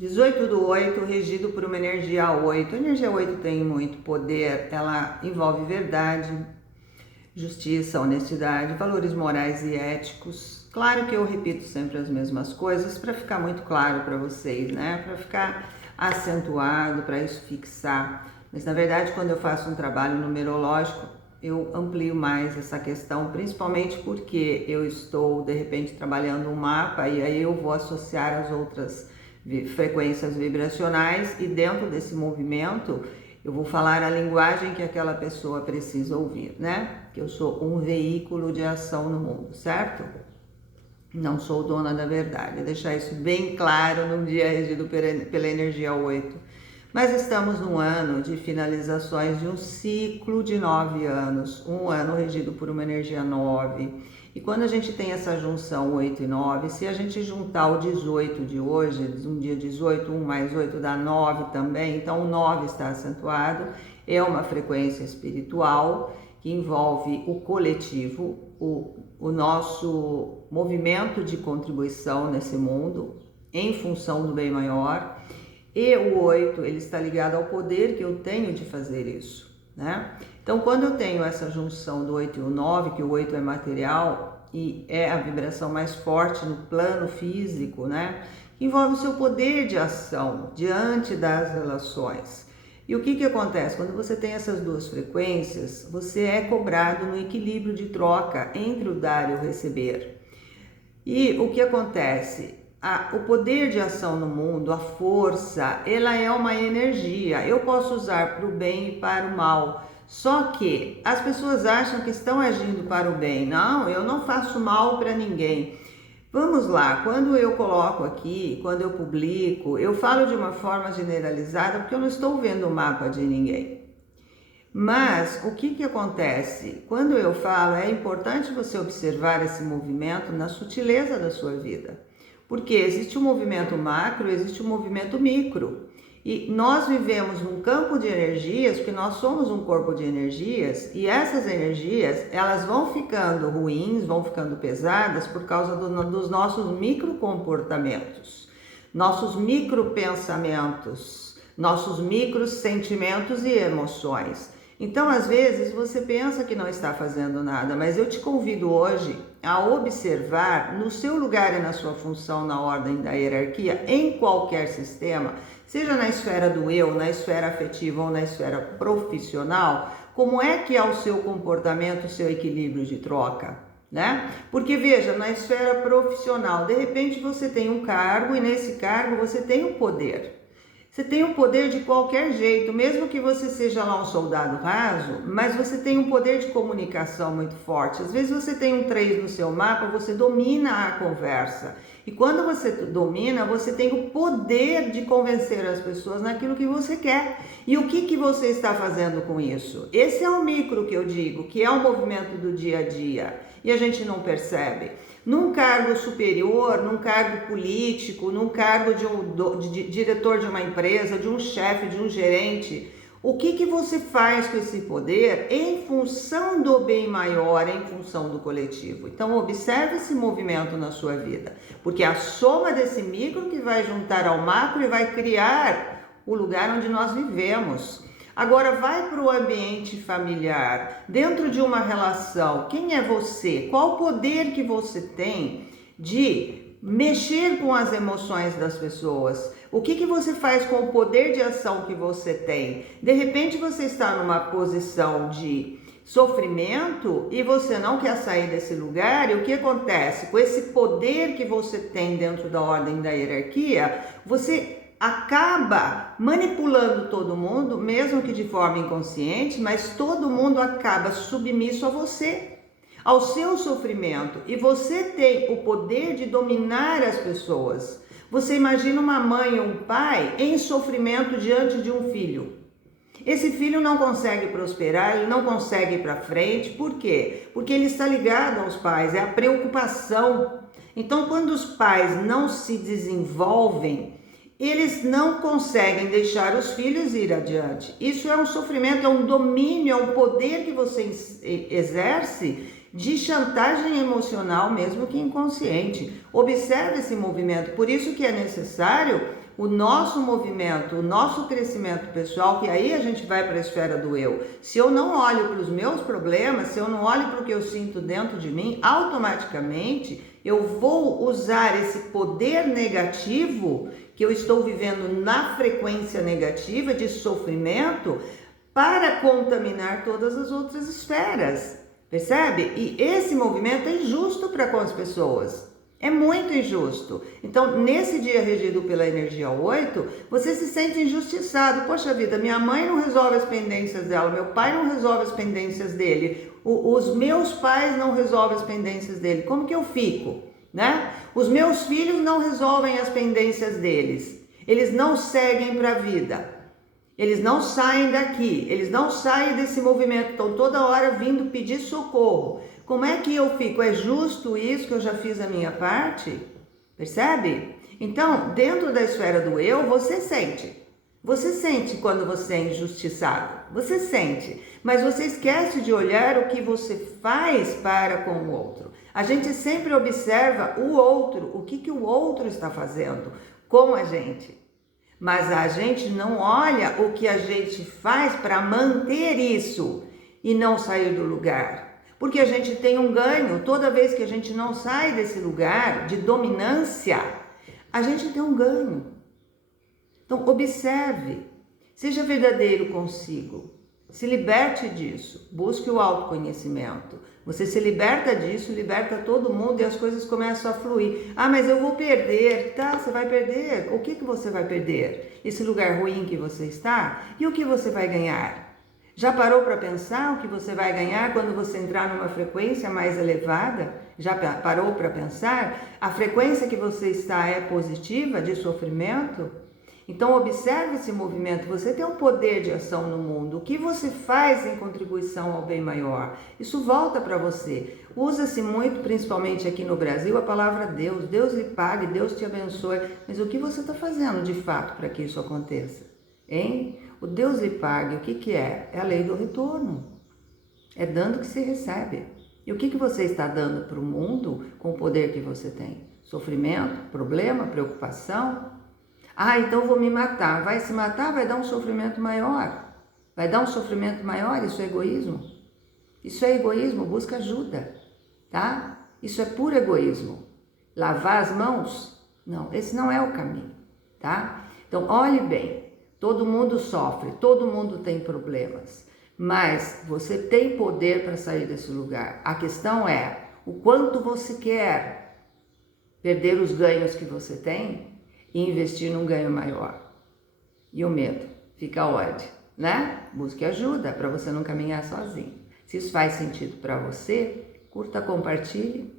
18/8, regido por uma energia 8. A energia 8 tem muito poder, ela envolve verdade, justiça, honestidade, valores morais e éticos. Claro que eu repito sempre as mesmas coisas para ficar muito claro para vocês, né? Para ficar acentuado, para isso fixar. Mas na verdade, quando eu faço um trabalho numerológico, eu amplio mais essa questão, principalmente porque eu estou de repente trabalhando um mapa e aí eu vou associar as outras frequências vibracionais e dentro desse movimento eu vou falar a linguagem que aquela pessoa precisa ouvir, né? Que eu sou um veículo de ação no mundo, certo? Não sou dona da verdade. Deixar isso bem claro num dia regido pela energia 8. Mas estamos num ano de finalizações de um ciclo de 9 anos, um ano regido por uma energia 9. E quando a gente tem essa junção 8 e 9, se a gente juntar o 18 de hoje, um dia 18, 1 mais 8 dá 9 também, então o 9 está acentuado, é uma frequência espiritual que envolve o coletivo, o nosso movimento de contribuição nesse mundo, em função do bem maior. E o 8, ele está ligado ao poder que eu tenho de fazer isso, né? Então, quando eu tenho essa junção do 8 e o 9, que o 8 é material e é a vibração mais forte no plano físico, né? Envolve o seu poder de ação diante das relações. E o que acontece? Quando você tem essas duas frequências, você é cobrado no equilíbrio de troca entre o dar e o receber. E o que acontece? O poder de ação no mundo, a força, ela é uma energia. Eu posso usar para o bem e para o mal. Só que as pessoas acham que estão agindo para o bem. Não, eu não faço mal para ninguém. Vamos lá, quando eu coloco aqui, quando eu publico, eu falo de uma forma generalizada porque eu não estou vendo o mapa de ninguém. Mas o que acontece? Quando eu falo, é importante você observar esse movimento na sutileza da sua vida. Porque existe um movimento macro, existe um movimento micro. E nós vivemos num campo de energias, porque nós somos um corpo de energias, e essas energias, elas vão ficando ruins, vão ficando pesadas por causa dos nossos microcomportamentos, nossos micropensamentos, nossos microsentimentos e emoções. Então, às vezes, você pensa que não está fazendo nada, mas eu te convido hoje a observar no seu lugar e na sua função na ordem da hierarquia, em qualquer sistema, seja na esfera do eu, na esfera afetiva ou na esfera profissional, como é que é o seu comportamento, o seu equilíbrio de troca, né? Porque veja, na esfera profissional, de repente você tem um cargo e nesse cargo você tem um poder. Você tem o poder de qualquer jeito, mesmo que você seja lá um soldado raso, mas você tem um poder de comunicação muito forte. Às vezes você tem um 3 no seu mapa, você domina a conversa. E quando você domina, você tem o poder de convencer as pessoas naquilo que você quer. E o que você está fazendo com isso? Esse é o micro que eu digo, que é o movimento do dia a dia. E a gente não percebe. Num cargo superior, num cargo político, num cargo de diretor de uma empresa, de um chefe, de um gerente, o que você faz com esse poder em função do bem maior, em função do coletivo? Então observe esse movimento na sua vida, porque é a soma desse micro que vai juntar ao macro e vai criar o lugar onde nós vivemos. Agora vai para o ambiente familiar, dentro de uma relação, quem é você? Qual o poder que você tem de mexer com as emoções das pessoas? O que você faz com o poder de ação que você tem? De repente você está numa posição de sofrimento e você não quer sair desse lugar, e o que acontece? Com esse poder que você tem dentro da ordem da hierarquia, você acaba manipulando todo mundo, mesmo que de forma inconsciente, mas todo mundo acaba submisso a você, ao seu sofrimento, e você tem o poder de dominar as pessoas. Você imagina uma mãe ou um pai em sofrimento diante de um filho. Esse filho não consegue prosperar, ele não consegue ir para frente. Por quê? Porque ele está ligado aos pais, é a preocupação. Então, quando os pais não se desenvolvem, eles não conseguem deixar os filhos ir adiante. Isso é um sofrimento, é um domínio, é um poder que você exerce de chantagem emocional, mesmo que inconsciente. Observe esse movimento, por isso que é necessário o nosso movimento, o nosso crescimento pessoal, que aí a gente vai para a esfera do eu. Se eu não olho para os meus problemas, se eu não olho para o que eu sinto dentro de mim, automaticamente eu vou usar esse poder negativo que eu estou vivendo na frequência negativa de sofrimento para contaminar todas as outras esferas, percebe? E esse movimento é injusto para com as pessoas, é muito injusto. Então, nesse dia regido pela energia 8, você se sente injustiçado. Poxa vida, minha mãe não resolve as pendências dela, meu pai não resolve as pendências dele, os meus pais não resolvem as pendências dele, como que eu fico, né? Os meus filhos não resolvem as pendências deles, eles não seguem para a vida. Eles não saem daqui, eles não saem desse movimento, estão toda hora vindo pedir socorro. Como é que eu fico? É justo isso que eu já fiz a minha parte? Percebe? Então, dentro da esfera do eu, você sente. Você sente quando você é injustiçado. Você sente. Mas você esquece de olhar o que você faz para com o outro. A gente sempre observa o outro, o que o outro está fazendo com a gente. Mas a gente não olha o que a gente faz para manter isso e não sair do lugar. Porque a gente tem um ganho, toda vez que a gente não sai desse lugar de dominância, a gente tem um ganho. Então observe, seja verdadeiro consigo, se liberte disso, busque o autoconhecimento. Você se liberta disso, liberta todo mundo e as coisas começam a fluir. Ah, mas eu vou perder. Tá, você vai perder. O que você vai perder? Esse lugar ruim que você está? E o que você vai ganhar? Já parou para pensar o que você vai ganhar quando você entrar numa frequência mais elevada? Já parou para pensar? A frequência que você está é positiva, de sofrimento? Então observe esse movimento, você tem um poder de ação no mundo, o que você faz em contribuição ao bem maior? Isso volta para você. Usa-se muito, principalmente aqui no Brasil, a palavra Deus. Deus lhe pague, Deus te abençoe. Mas o que você está fazendo de fato para que isso aconteça? Hein? O Deus lhe pague, o que é? É a lei do retorno. É dando que se recebe. E o que você está dando para o mundo com o poder que você tem? Sofrimento, problema, preocupação? Ah, então vou me matar. Vai se matar, vai dar um sofrimento maior. Vai dar um sofrimento maior, isso é egoísmo. Isso é egoísmo, busca ajuda, tá? Isso é puro egoísmo. Lavar as mãos? Não, esse não é o caminho, tá? Então, olhe bem, todo mundo sofre, todo mundo tem problemas, mas você tem poder para sair desse lugar. A questão é o quanto você quer perder os ganhos que você tem e investir num ganho maior. E o medo? Fica onde? Né? Busque ajuda para você não caminhar sozinho. Se isso faz sentido para você, curta, compartilhe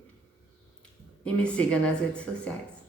e me siga nas redes sociais.